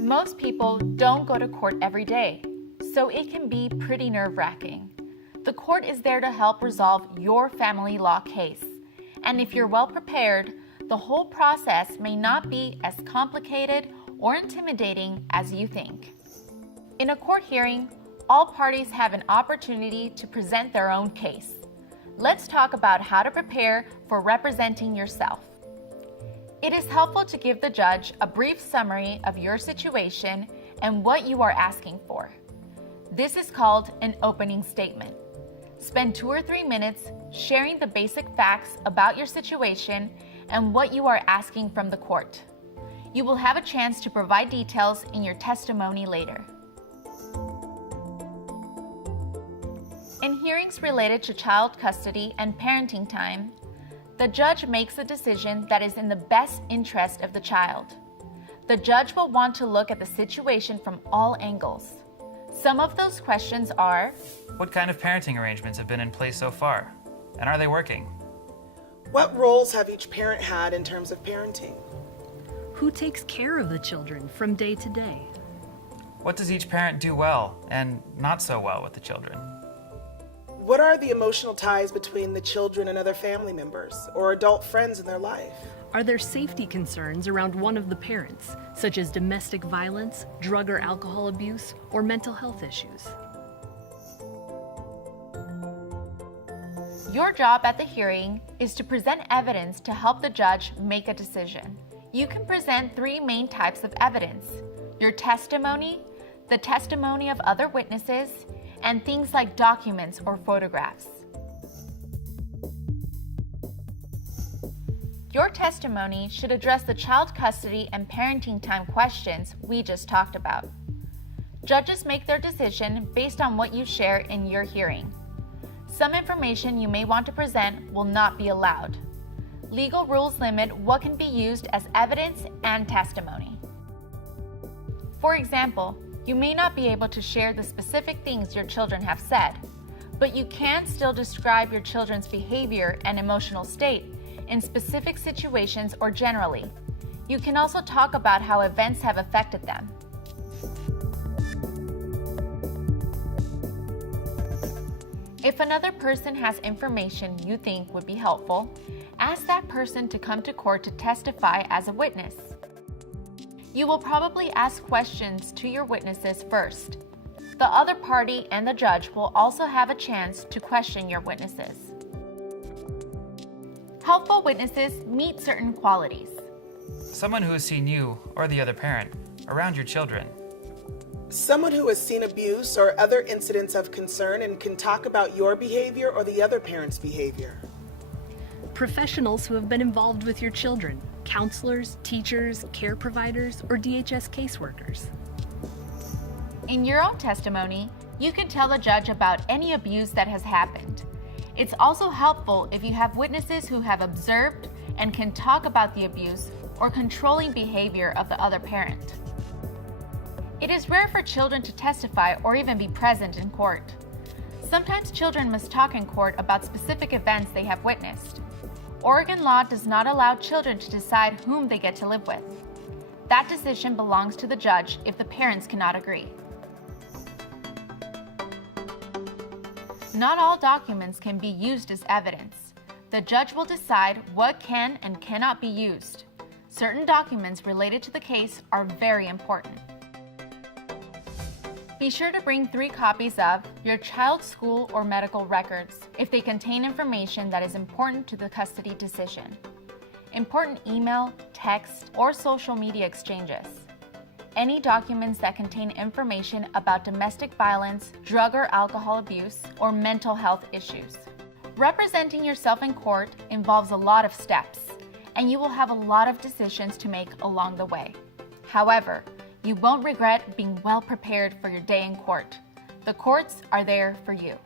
Most people don't go to court every day, so it can be pretty nerve-wracking. The court is there to help resolve your family law case, and if you're well prepared, the whole process may not be as complicated or intimidating as you think. In a court hearing, all parties have an opportunity to present their own case. Let's talk about how to prepare for representing yourself. It is helpful to give the judge a brief summary of your situation and what you are asking for. This is called an opening statement. Spend 2 or 3 minutes sharing the basic facts about your situation and what you are asking from the court. You will have a chance to provide details in your testimony later. In hearings related to child custody and parenting time, the judge makes a decision that is in the best interest of the child. The judge will want to look at the situation from all angles. Some of those questions are: what kind of parenting arrangements have been in place so far? And are they working? What roles have each parent had in terms of parenting? Who takes care of the children from day to day? What does each parent do well and not so well with the children? What are the emotional ties between the children and other family members or adult friends in their life? Are there safety concerns around one of the parents, such as domestic violence, drug or alcohol abuse, or mental health issues? Your job at the hearing is to present evidence to help the judge make a decision. You can present 3 main types of evidence: your testimony, the testimony of other witnesses, and things like documents or photographs. Your testimony should address the child custody and parenting time questions we just talked about. Judges make their decision based on what you share in your hearing. Some information you may want to present will not be allowed. Legal rules limit what can be used as evidence and testimony. For example, you may not be able to share the specific things your children have said, but you can still describe your children's behavior and emotional state in specific situations or generally. You can also talk about how events have affected them. If another person has information you think would be helpful, ask that person to come to court to testify as a witness. You will probably ask questions to your witnesses first. The other party and the judge will also have a chance to question your witnesses. Helpful witnesses meet certain qualities. Someone who has seen you or the other parent around your children. Someone who has seen abuse or other incidents of concern and can talk about your behavior or the other parent's behavior. Professionals who have been involved with your children, counselors, teachers, care providers, or DHS caseworkers. In your own testimony, you can tell the judge about any abuse that has happened. It's also helpful if you have witnesses who have observed and can talk about the abuse or controlling behavior of the other parent. It is rare for children to testify or even be present in court. Sometimes children must talk in court about specific events they have witnessed. Oregon law does not allow children to decide whom they get to live with. That decision belongs to the judge if the parents cannot agree. Not all documents can be used as evidence. The judge will decide what can and cannot be used. Certain documents related to the case are very important. Be sure to bring 3 copies of your child's school or medical records if they contain information that is important to the custody decision. Important email, text, or social media exchanges. Any documents that contain information about domestic violence, drug or alcohol abuse, or mental health issues. Representing yourself in court involves a lot of steps, and you will have a lot of decisions to make along the way. However, you won't regret being well prepared for your day in court. The courts are there for you.